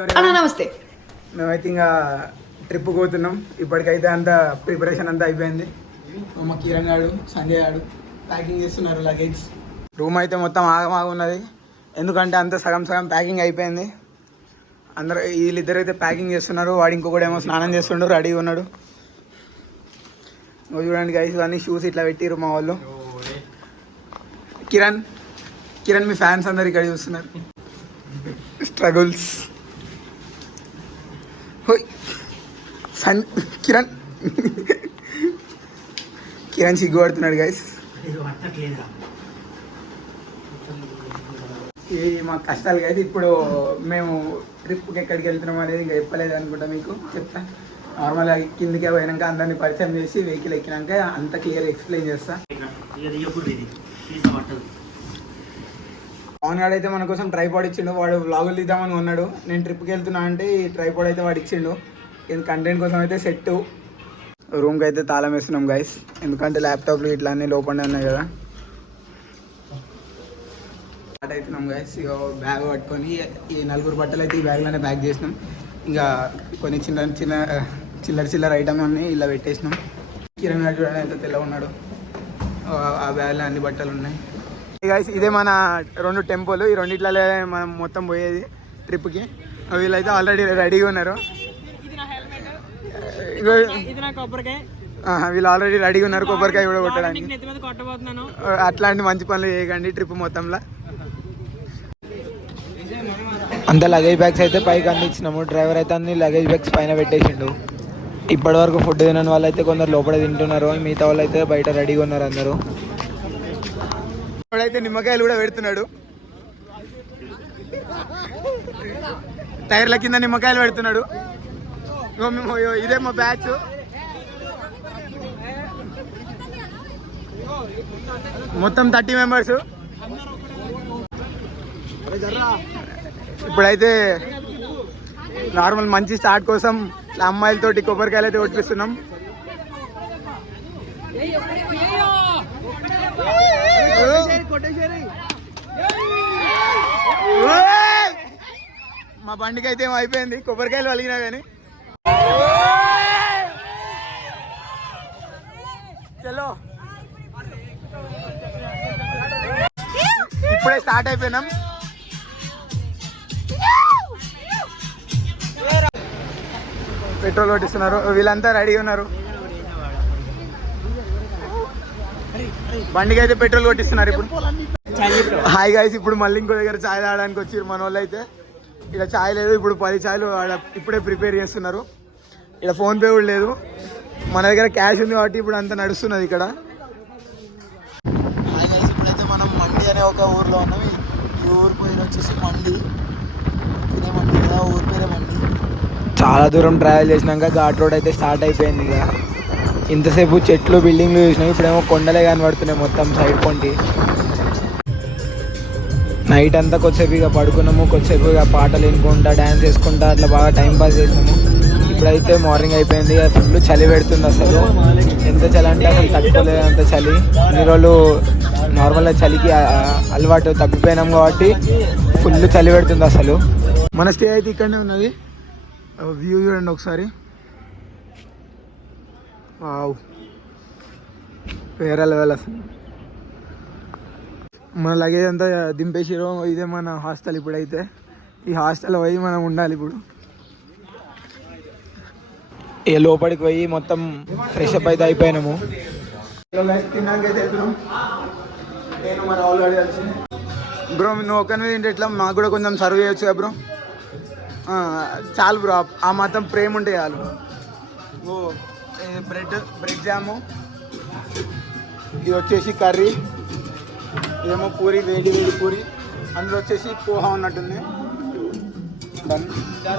నమస్తే. మేమైతే ఇంకా ట్రిప్ పోతున్నాం. ఇప్పటికైతే అంతా ప్రిపరేషన్ అంతా అయిపోయింది. మా కిరణ్ గారు, సంజయ్ గారు ప్యాకింగ్ చేస్తున్నారు లగేజ్. రూమ్ అయితే మొత్తం ఆగమాగ ఉన్నది, ఎందుకంటే అంత సగం సగం ప్యాకింగ్ అయిపోయింది. అందరూ వీళ్ళిద్దరు అయితే ప్యాకింగ్ చేస్తున్నారు. వాడు ఇంకొకడేమో స్నానం చేస్తుండు, రెడీగా ఉన్నాడు. చూడండి గైస్, ఇవన్నీ షూస్ ఇట్లా పెట్టిరు మా వాళ్ళు. కిరణ్ మీ ఫ్యాన్స్ అందరు ఇక్కడ చూస్తున్నారు. స్ట్రగుల్స్. కిరణ్ సిగ్గుపడుతున్నాడు గైస్. ఈ మా కష్టాలు గైస్. ఇప్పుడు మేము ట్రిప్కి ఎక్కడికి వెళ్తున్నాం అనేది ఇంకా చెప్పలేదు అనుకుంటా, మీకు చెప్తా. నార్మల్గా కిందికి పోయినాక అందరినీ పరిచయం చేసి వెహికల్ ఎక్కినాక అంత క్లియర్ ఎక్స్ప్లెయిన్ చేస్తా. పవన్ గాడు అయితే మన కోసం ట్రైపాడ్ ఇచ్చిండు. వాడు వ్లాగులు తీద్దామని ఉన్నాడు. నేను ట్రిప్కి వెళ్తున్నా అంటే ఈ ట్రైపాడ్ అయితే వాడు ఇచ్చిండు. కంటెంట్ కోసం అయితే సెట్. రూమ్కి అయితే తాళం వేస్తున్నాం గైస్, ఎందుకంటే ల్యాప్టాప్లు ఇట్లా అన్నీ లోపలనే ఉన్నాయి కదా. స్టార్ట్ అవుతున్నాం గైస్. ఇక బ్యాగ్ పట్టుకొని ఈ 4 బట్టలు అయితే ఈ బ్యాగ్లోనే ప్యాక్ చేసినాం. ఇంకా కొన్ని చిల్లర ఐటమ్ అన్నీ ఇలా పెట్టేసినాం. కిరణ్ గారు చూడండి ఎంత తెల్లగా ఉన్నాడు. ఆ బ్యాగ్లో అన్ని బట్టలు ఉన్నాయి గైస్. ఇదే మన 2 టెంపుల్. ఈ రెండిట్లలో మనం మొత్తం పోయేది ట్రిప్కి. వీళ్ళైతే ఆల్రెడీ రెడీగా ఉన్నారు. వీళ్ళు ఆల్రెడీ రెడీగా ఉన్నారు కొబ్బరికాయ కూడా కొట్టడానికి. అట్లాంటి మంచి పనులు చేయకండి ట్రిప్ మొత్తంలో. అంత లగేజ్ బ్యాగ్స్ అయితే పైకి అందించినాము. డ్రైవర్ అయితే అన్ని లగేజ్ బ్యాగ్స్ పైన పెట్టేసిండు. ఇప్పటి వరకు ఫుడ్ తినని వాళ్ళు అయితే కొందరు లోపల తింటున్నారు, మిగతా వాళ్ళు అయితే బయట రెడీగా ఉన్నారు అందరూ. ఇప్పుడైతే నిమ్మకాయలు కూడా పెడుతున్నాడు. టైర్ల కింద నిమ్మకాయలు పెడుతున్నాడు. ఇదే మా బ్యాచ్. మొత్తం 30 మెంబర్స్. ఇప్పుడైతే నార్మల్ మంచి స్టార్ట్ కోసం అమ్మాయిలతోటి కొబ్బరికాయలు అయితే కొట్టిస్తున్నాం. మా బండికి అయితే ఏమో అయిపోయింది, కొబ్బరికాయలు వలిగినా కానీ. చలో ఇప్పుడే స్టార్ట్ అయిపోయినాం. పెట్రోల్ కొట్టిస్తున్నారు. వీళ్ళంతా రెడీ ఉన్నారు. బండికి అయితే పెట్రోల్ కొట్టిస్తున్నారు ఇప్పుడు. హాయ్ గైస్, ఇప్పుడు మళ్ళీ ఇంకో దగ్గర ఛాయ్ తాగడానికి వచ్చారు మన వాళ్ళు అయితే. ఇక్కడ ఛాయ్ లేదు, ఇప్పుడు 10 ఛాయలు ఇప్పుడే ప్రిపేర్ చేస్తున్నారు. ఇక్కడ ఫోన్పే కూడా లేదు, మన దగ్గర క్యాష్ ఉంది కాబట్టి ఇప్పుడు అంతా నడుస్తున్నది ఇక్కడ. హాయ్ గైస్, ఇప్పుడైతే మనం మండి అనే ఒక ఊర్లో ఉన్నాం. ఈ ఊరు పేరు వచ్చేసి మండి, తినే మండి కదా, ఊరి పేరే మండి. చాలా దూరం ట్రావెల్ చేసినాక ఘాట్ రోడ్ అయితే స్టార్ట్ అయిపోయింది. ఇక ఇంతసేపు చెట్లు బిల్డింగ్లు చూసినాం, ఇప్పుడేమో కొండలే కనబడుతున్నాయి మొత్తం సైడ్ కొంటి. నైట్ అంతా కొద్దిసేపు ఇక పడుకున్నాము, కొద్దిసేపు ఇక పాటలు వినుకుంటా డ్యాన్స్ వేసుకుంటా అట్లా బాగా టైం పాస్ చేసినాము. ఇప్పుడైతే మార్నింగ్ అయిపోయింది. ఇక ఫుల్ చలి పెడుతుంది. అసలు ఎంత చలి అంటే అసలు తట్టుకోలేదు అంత చలి. ఇన్ని రోజులు నార్మల్గా చలికి అలవాటు తగ్గిపోయినాం కాబట్టి ఫుల్ చలి పెడుతుంది అసలు. మన స్టే అయితే ఇక్కడనే ఉన్నది. వ్యూ చూడండి ఒకసారి. వావ్, వేరే లెవెల్ అసలు. మన లగేజ్ అంతా దింపేసిరో. ఇదే మన హాస్టల్. ఇప్పుడైతే ఈ హాస్టల్ పోయి మనం ఉండాలి ఇప్పుడు. ఏ లోపలికి పోయి మొత్తం ఫ్రెష్ అప్ అయితే అయిపోయినాము. తిన్నాకైతే వెళ్తున్నాం. నేను మన ఆల్రెడీ కలిసి. బ్రో నువ్వు ఒక్కనే తింటే ఎట్లా? మాకు కూడా కొంచెం సర్వ్ చేయొచ్చు కదా బ్రో. చాలు బ్రో, ఆ మాత్రం ప్రేమ ఉంటే చాలు. ఓ బ్రెడ్ జాము, ఇది వచ్చేసి కర్రీ, ఇదేమో పూరి, వేడి పూరి, అందులో వచ్చేసి పోహా ఉన్నట్టుంది.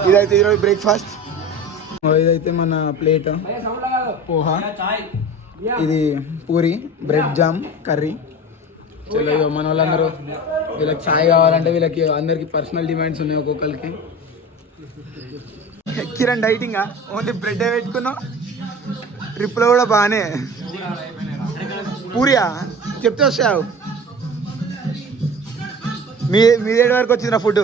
ఇదైతే ఈరోజు బ్రేక్ఫాస్ట్. ఇదైతే మన ప్లేట్ పోహా, ఇది పూరి, బ్రెడ్ జామ్, కర్రీ. చలో మన వాళ్ళందరూ వీళ్ళకి ఛాయ్ కావాలంటే వీళ్ళకి అందరికి పర్సనల్ డిమాండ్స్ ఉన్నాయి ఒక్కొక్కరికి. కిరణ్ డైటింగా ఓన్లీ బ్రెడ్ పెట్టుకున్నావు. ట్రిప్లో కూడా బాగానే. పూరియా చెప్తే వస్తావు. మీదేటి వరకు వచ్చిందిరా ఫుడ్?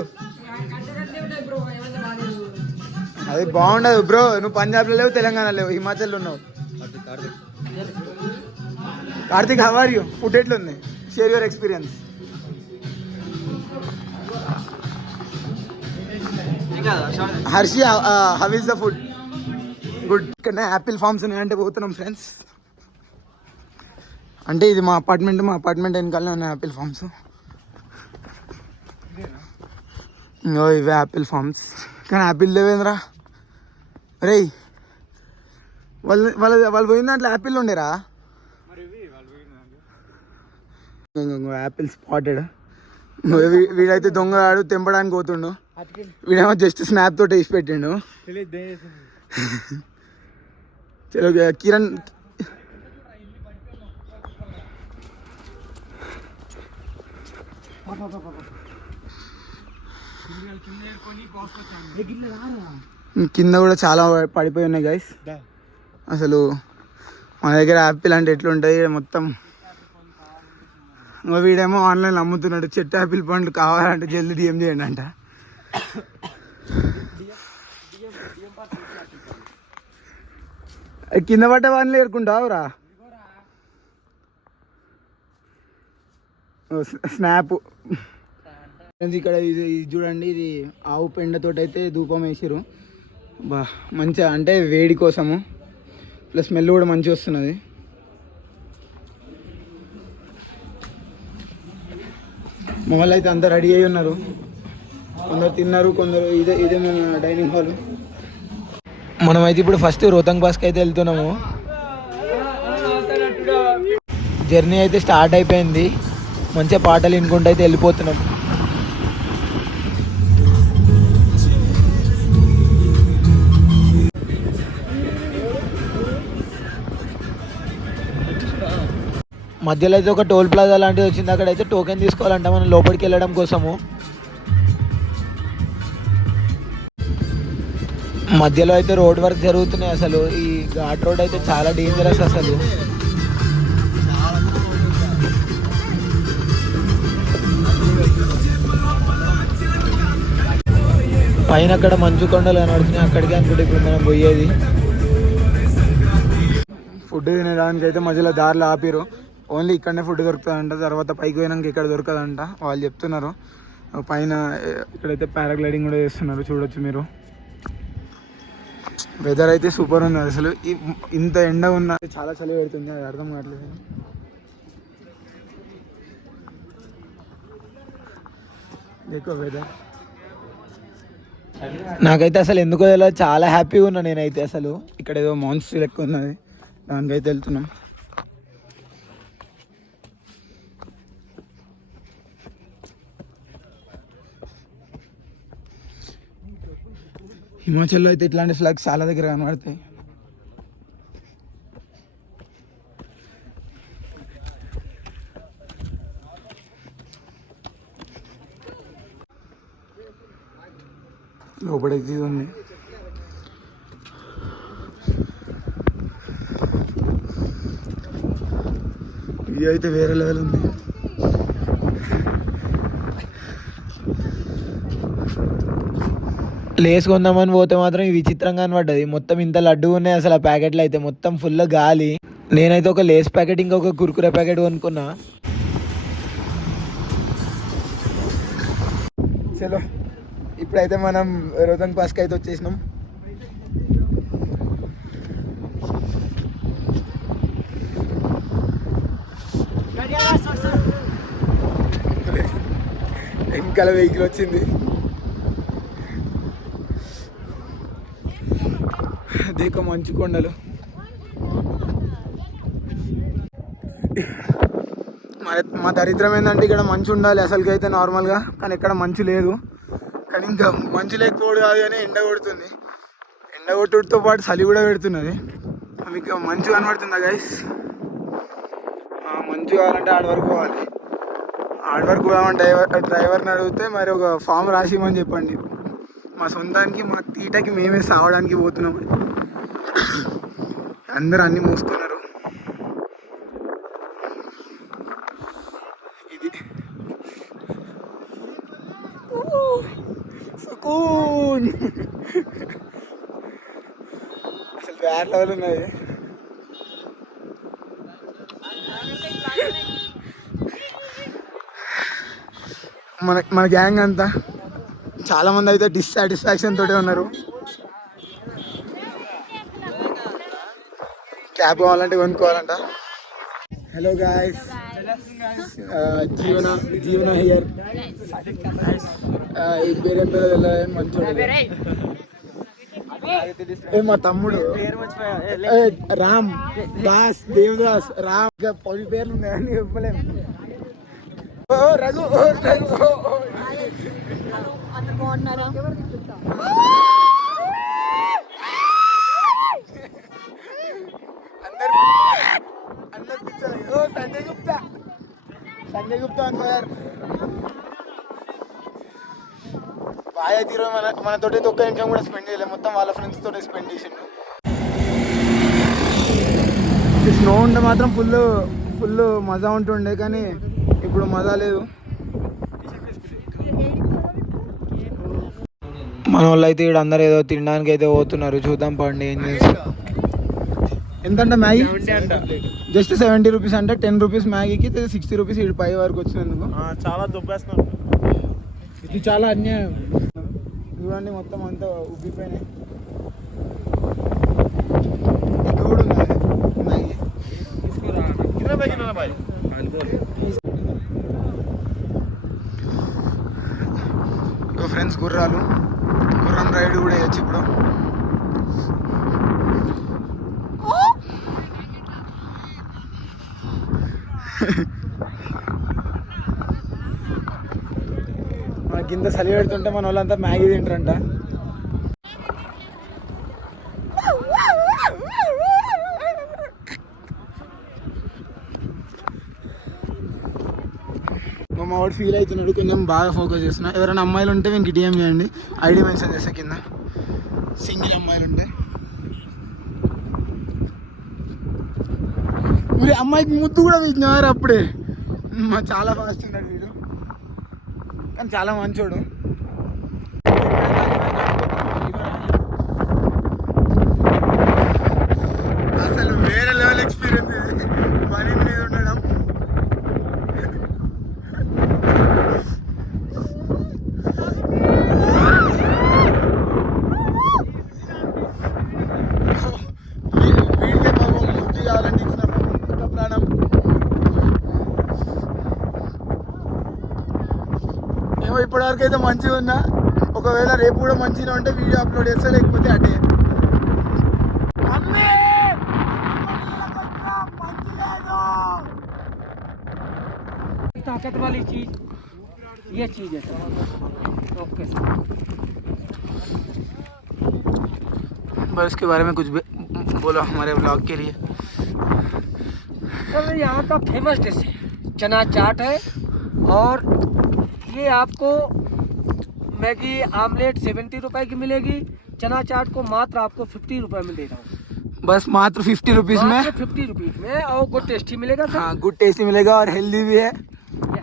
అది బాగుండదు బ్రో. నువ్వు పంజాబ్లో లేవు, తెలంగాణ లేవు, హిమాచల్లో ఉన్నావు. Karthik, how are you? Food ఎట్లుంది? Share your experience. Harshi, how is the food? Good. ఇక్కడ యాపిల్ ఫార్మ్స్ ఉన్నాయంటే పోతున్నాం ఫ్రెండ్స్. అంటే ఇది మా అపార్ట్మెంట్ వెనకాలనే ఉన్నాయి యాపిల్ ఫార్మ్స్. ఇంకో ఇవే యాపిల్ ఫార్మ్స్. కానీ యాపిల్ లేవేంద్రా రే. వాళ్ళు పోయిన దాంట్లో యాపిల్ ఉండేరా? Apple spotted. వీడైతే దొంగ తెంపడానికి పోతుండు. వీడేమో జస్ట్ స్నాప్ తోటి వేసి పెట్టిండు. చలో కిరణ్, కింద కూడా చాలా పడిపోయి ఉన్నాయి గైస్. అసలు మన దగ్గర యాపిల్ అంటే ఎట్లుంటుంది మొత్తం. వీడేమో ఆన్లైన్లో అమ్ముతున్నాడు. చెట్టు యాపిల్ పండ్లు కావాలంటే జల్దీ డిఎం చేయండి అంట. కింద పడ్డ వాడిని ఏరుకుంటావురా? స్నాప్. ఇక్కడ ఇది చూడండి, ఇది ఆవు పెండతోటి అయితే ధూపం వేసిరు. బా మంచిగా, అంటే వేడి కోసము, ప్లస్ స్మెల్ కూడా మంచిగా వస్తున్నది. మా వాళ్ళు అయితే అంతా రెడీ అయి ఉన్నారు. కొందరు తిన్నారు, కొందరు ఇదే మన డైనింగ్ హాల్. మనమైతే ఇప్పుడు ఫస్ట్ రోహతంగ్ పాస్కి అయితే వెళ్తున్నాము. జర్నీ అయితే స్టార్ట్ అయిపోయింది. మంచిగా పాటలు వినుకుంటూ అయితే వెళ్ళిపోతున్నాం. మధ్యలో అయితే ఒక టోల్ ప్లాజా లాంటిది వచ్చింది. అక్కడైతే టోకెన్ తీసుకోవాలంట మనం లోపలికి వెళ్ళడం కోసము. మధ్యలో అయితే రోడ్ వర్క్ జరుగుతున్నాయి. అసలు ఈ ఘాట్ రోడ్ అయితే చాలా డేంజరస్. అసలు పైన అక్కడ మంచు కొండలు కనబడుతున్నాయి, అక్కడికి అనుకుంటే ఇప్పుడు మనం పోయేది. ఫుడ్ తినడానికి అయితే మధ్యలో దారిలో ఆపిరు. ఓన్లీ ఇక్కడనే ఫుడ్ దొరుకుతుందంట, తర్వాత పైకి పోయినాక ఇక్కడ దొరకదంట వాళ్ళు చెప్తున్నారు. పైన ఇక్కడైతే పారాగ్లైడింగ్ కూడా చేస్తున్నారు, చూడొచ్చు మీరు. వెదర్ అయితే సూపర్ ఉంది. అసలు ఇంత ఎండ ఉన్న చాలా చలి పెడుతుంది, అది అర్థం కావట్లేదు. ఎక్కువ వెదర్ నాకైతే అసలు ఎందుకో చాలా హ్యాపీగా ఉన్నా నేనైతే. అసలు ఇక్కడ ఏదో మాన్స్టర్ ఎక్కువ ఉన్నది, దానికైతే వెళ్తున్నాం. హిమాచల్లో అయితే ఇట్లాంటి ఫ్లాగ్స్ చాలా దగ్గర కనబడతాయి. లోపలికి ఉంది. ఇది అయితే వేరే లెవెల్ ఉంది. లేస్ కొందామని పోతే మాత్రం ఈ విచిత్రంగా కనబడ్డది. మొత్తం ఇంత లడ్డు ఉన్నాయి అసలు ఆ ప్యాకెట్లు అయితే, మొత్తం ఫుల్ గాలి. నేనైతే ఒక లేస్ ప్యాకెట్ ఇంకొక కుర్కురే ప్యాకెట్ కొనుక్కున్నా. చలో ఇప్పుడైతే మనం రోహతంగ్ పాస్కి అయితే వచ్చేసినాం. వెనకాల వెహికల్ వచ్చింది. దేకో మంచు కొండలు. మా దరిద్రం ఏంటంటే ఇక్కడ మంచు ఉండాలి అసలుకి అయితే నార్మల్గా, కానీ ఇక్కడ మంచు లేదు. కానీ ఇంకా మంచు లేకపోవడం కాదు కానీ ఎండ కొడుతుంది. ఎండ కొట్టుడితో పాటు చలి కూడా పెడుతున్నది. మీకు మంచు కనబడుతుందా గైస్? మంచు కావాలంటే ఆడ వరకు పోవాలి. ఆడ వరకు పోదామని డ్రైవర్ని అడిగితే మరి ఒక ఫామ్ రాసిమని చెప్పండి. మా సొంతానికి మా తీటకి మేమే సావడానికి పోతున్నాం. అందరూ అన్నీ మూసుకున్నారు. ఇది సుకూన్. వేరే లెవెల్ ఉన్నది. మన గ్యాంగ్ అంతా చాలా మంది అయితే డిస్సాటిస్ఫాక్షన్ తోటే ఉన్నారు. క్యాబ్ కావాలంటే కొనుక్కోవాలంట. హలో గాయస్, జీవన హియర్. ఈ పేరేం పేరు తెలియదు, మంచోడు. మా తమ్ముడు రామ్ దాస్, దేవదాస్, రామ్, పది పేర్లు ఉన్నాయని చెప్పలేము. రఘు అందరు పిచ్చర్. సంజయ్ గుప్తా అని సార్ బాగా తీరు. మనతోటి ఒక్క నిమిషం కూడా స్పెండ్ చేయలేదు, మొత్తం వాళ్ళ ఫ్రెండ్స్ తోటి స్పెండ్ చేసిండు. స్నో ఉంటే మాత్రం ఫుల్ మజా ఉంటుండే, కానీ ఇప్పుడు మజా లేదు. మన వాళ్ళు అయితే ఇక్కడ అందరు ఏదో తినడానికి అయితే పోతున్నారు. చూద్దాం పండి ఏం చేస్తారు. ఎంతంట మ్యాగీ? జస్ట్ 70 రూపీస్ అంటే 10 రూపీస్ మ్యాగీకి 60 రూపీస్ ఇటు పై వరకు వచ్చినందుకు చాలా దుబ్బేస్తున్నారు. ఇది చాలా అన్యాయం. చూడండి మొత్తం అంతా ఉబ్బిపోయినాయి. కూడా ఉన్నది మ్యాగీ. ఫ్రెండ్స్ గుర్రం రైడ్ కూడా వేయచ్చు ఇప్పుడు. మనకి ఇంత చలి పెడుతుంటే మన వాళ్ళంతా మ్యాగీ తింటారంట. మా వాడు ఫీల్ అవుతున్నాడు, కొంచెం బాగా ఫోకస్ చేస్తున్నా. ఎవరైనా అమ్మాయిలు ఉంటే మీకు డిఎం చేయండి, ఐడి మెన్షన్ చేసే కింద. సింగిల్ అమ్మాయిలు ఉంటే మీరు అమ్మాయికి ముద్దు కూడా వీచినారు అప్పుడే. చాలా ఫాస్ట్ ఉన్నాడు వీడు, కానీ చాలా మంచోడు. అసలు వేరే లెవెల్ ఎక్స్పీరియన్స్ ఇది, పని మీద ఉండడం. వీడికే బాబు ముద్దు కావాలంటే ఇచ్చిన ప్రాణం. ఏమో ఇప్పటివరకు అయితే మంచిగా ఉన్నా, ఒకవేళ రేపు కూడా మంచిగా ఉంటే వీడియో అప్లోడ్ చేస్తా, లేకపోతే అటే. ताकत वाली चीज ये चीज है सर. Okay sir. बस इसके बारे में कुछ भी बोलो हमारे ब्लॉग के लिए. सर यहाँ का फेमस डिश है चना चाट है, और ये आपको मैगी आमलेट 70 रुपए की मिलेगी. चना चाट को मात्र आपको 50 रुपए में दे रहा हूँ. बस मात्र 50 रुपीज़ में, 50 रुपीज में, और गुड टेस्टी मिलेगा सर. हाँ गुड टेस्टी मिलेगा और हेल्दी भी है.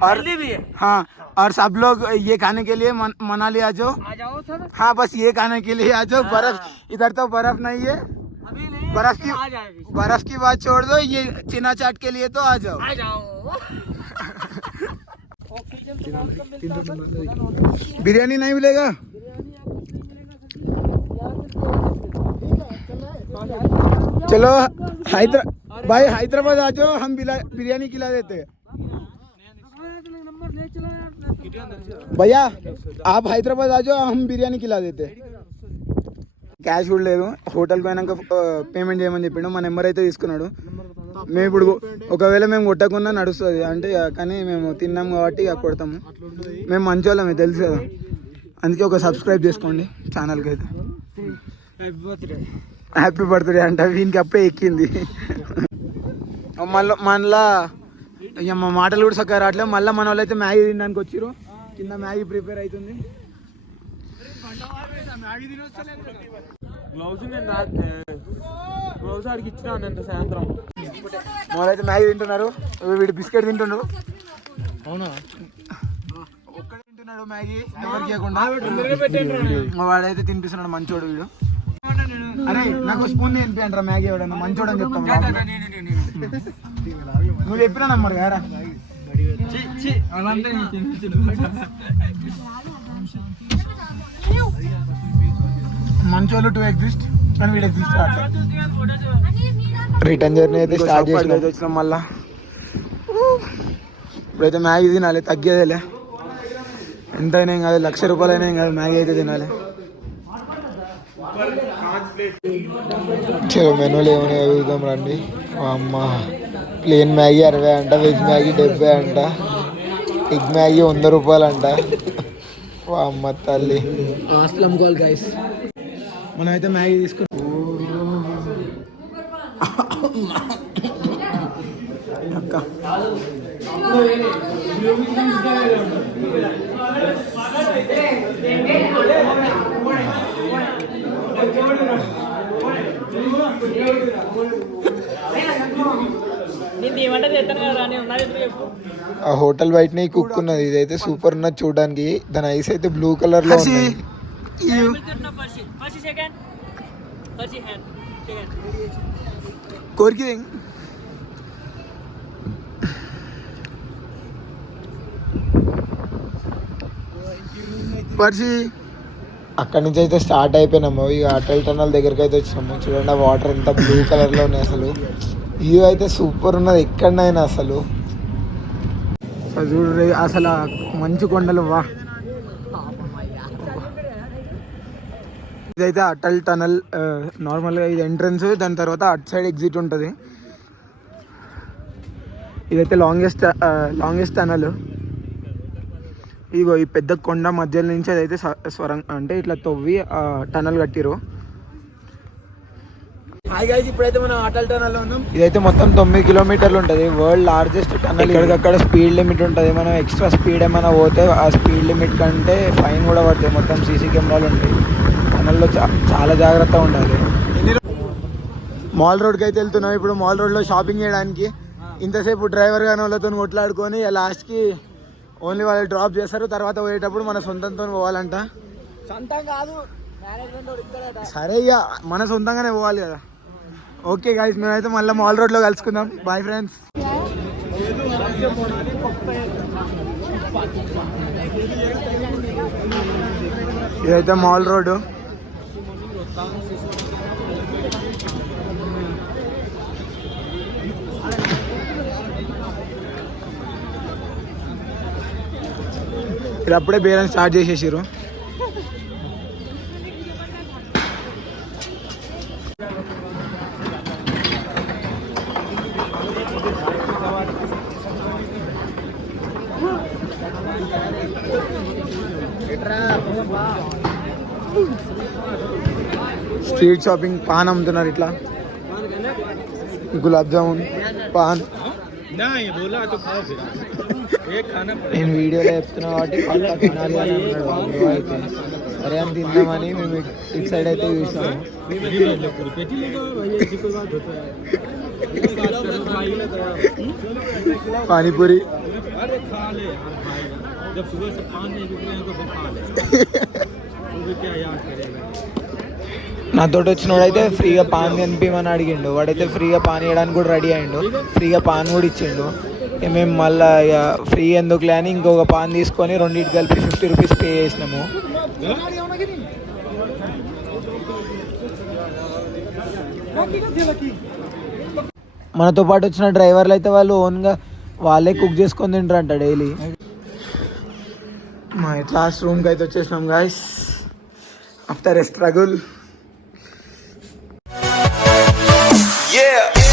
और हेल्दी भी है. हाँ, और सब लोग ये खाने के लिए मनाली आ जाओ. आ जाओ सर. हाँ बस ये खाने के लिए आ जाओ. बर्फ इधर तो बर्फ नहीं है, अभी नहीं बर्फ की आ जाएगी. बर्फ की बात छोड़ दो, ये चना चाट के लिए तो आ जाओ. आ जाओ. ऑक्सीजन तो बहुत कम मिलता है सर. बिरयानी नहीं मिलेगा? चलो भाई हैदराबाद आ जाओ, हम बिरयानी खिला देते हैं. भैया आप हैदराबाद आ जाओ, हम बिरयानी खिला देते. క్యాష్ కూడా లేదు. హోటల్కి పోయినాక పేమెంట్ చేయమని చెప్పిండు. మా నెంబర్ అయితే తీసుకున్నాడు. మేము ఇప్పుడు ఒకవేళ మేము కొట్టకుండా నడుస్తుంది అంటే, కానీ మేము తిన్నాం కాబట్టి ఇక కొడతాము. మేము మంచి వాళ్ళమే తెలుసు కదా, అందుకే ఒక సబ్స్క్రైబ్ చేసుకోండి ఛానల్కి అయితే. హ్యాపీ బర్త్డే అంట, వీనికి అప్పుడే ఎక్కింది. మళ్ళా ఇక మా మాటలు కూడా చక్కగా రావట్లేదు. మళ్ళీ మన వాళ్ళు అయితే మ్యాగీ తినడానికి వచ్చారు. కింద మ్యాగీ ప్రిపేర్ అవుతుంది. గ్లౌజ్ ఆడికి ఇచ్చినా సాయంత్రం. వాళ్ళైతే మ్యాగీ తింటున్నారు, వీడు బిస్కెట్ తింటున్నాడు. అవునా? ఒక్కడే తింటున్నాడు మ్యాగీ, ఎవరికి ఇవ్వకుండా. మా వాడైతే తినిపిస్తున్నాడు, మంచోడు వీడు. అరే నాకు స్పూన్ తినిపించండి రా మ్యాగీ ఎవడన్నా మంచోడని చెప్తాం నువ్వు చెప్పినా నమ్మరు కదా మంచోళ్ళు 2 ఎగ్జిస్ట్ కానీ వీడు ఎగ్జిస్ట్ రిటర్న్ జర్నీ అయితే స్టార్ట్ చేసి వచ్చినాం మళ్ళా ఇప్పుడైతే మ్యాగీ తినాలి తగ్గేదేలే ఎంతైనా ఏం కాదు 1,00,000 రూపాయలైనా ఏం కాదు మ్యాగీ అయితే తినాలి చలో మెనూలు ఏమైనా చూద్దాం రండి అమ్మ ప్లేన్ మ్యాగీ 60 అంట వెజ్ మ్యాగీ 70 అంట ఎగ్ మ్యాగీ 100 రూపాయలు అంట అమ్మ తల్లి అమ్ముకోవాలి గైస్ మనం అయితే మ్యాగీ తీసుకుని అక్క ఆ హోటల్ బయటనే కుక్ ఉన్నది ఇదైతే సూపర్ ఉన్నది చూడడానికి దాని ఐస్ అయితే బ్లూ కలర్ లో ఉన్నాయి కోరికి పర్సి అక్కడి నుంచి అయితే స్టార్ట్ అయిపోయినాము ఇక అటల్ టనల్ దగ్గరికి అయితే వచ్చినాము చూడండి ఆ వాటర్ ఎంత బ్లూ కలర్లో ఉన్నాయి అసలు వ్యూ అయితే సూపర్ ఉన్నది ఎక్కడైనా అసలు చూడండి అసలు మంచు కొండలు వా ఇదైతే అటల్ టనల్ నార్మల్గా ఇది ఎంట్రన్స్ దాని తర్వాత అటు సైడ్ ఎగ్జిట్ ఉంటుంది ఇదైతే లాంగెస్ట్ టనల్ ఇగో ఈ పెద్ద కొండ మధ్యలో నుంచి అదైతే అంటే ఇట్లా తవ్వి టనల్ కట్టిరు ఇప్పుడైతే మనం అటల్ టనల్ ఉన్నాం ఇదైతే మొత్తం 9 కిలోమీటర్లు ఉంటుంది వరల్డ్ లార్జెస్ట్ టనల్ ఇక్కడికక్కడ స్పీడ్ లిమిట్ ఉంటుంది మనం ఎక్స్ట్రా స్పీడ్ ఏమైనా పోతే ఆ స్పీడ్ లిమిట్ కంటే ఫైన్ కూడా పడుతుంది మొత్తం సీసీ కెమెరాలు ఉంటాయి టనల్లో చాలా జాగ్రత్తగా ఉండాలి మాల్ రోడ్కి అయితే వెళ్తున్నాం ఇప్పుడు మాల్ రోడ్లో షాపింగ్ చేయడానికి ఇంతసేపు డ్రైవర్ గాని వాళ్ళతో కొట్లాడుకొని లాస్ట్కి ఓన్లీ వాళ్ళు డ్రాప్ చేస్తారు తర్వాత పోయేటప్పుడు మన సొంతంతో పోవాలంట సొంతం కాదు సరే ఇక మన సొంతంగానే పోవాలి కదా ఓకే గైస్ మేమైతే మళ్ళీ మాల్ రోడ్లో కలుసుకుందాం బాయ్ ఫ్రెండ్స్ ఇదైతే మాల్ రోడ్డు ఇది అప్పుడే బేరం స్టార్ట్ చేసేసారు స్ట్రీట్ షాపింగ్ పాన్ అమ్ముతున్నారు ఇట్లా గులాబ్ జామున్ పాన్ నేను వీడియోలో చెప్తున్నా కాబట్టి అయితే సరే అని తిందామని మేము ఇటు సైడ్ అయితే చూసాము పానీపూరి నాతో వచ్చినోడైతే ఫ్రీగా పాన్ తినిపిమని అడిగిండు వాడైతే ఫ్రీగా పాన్ ఇవ్వడానికి కూడా రెడీ అయ్యిండు ఫ్రీగా పాన్ కూడా ఇచ్చిండు మేము మళ్ళీ ఇక ఫ్రీ ఎందుకులే అని ఇంకొక పాన్ తీసుకొని రెండింటి కలిపి 50 రూపీస్ పే చేసినాము మనతో పాటు వచ్చిన డ్రైవర్లు అయితే వాళ్ళు ఓన్గా వాళ్ళే కుక్ చేసుకొని తింటారంట డైలీ మా లాస్ట్ రూమ్కి అయితే వచ్చేసినాం guys after a struggle. Yeah.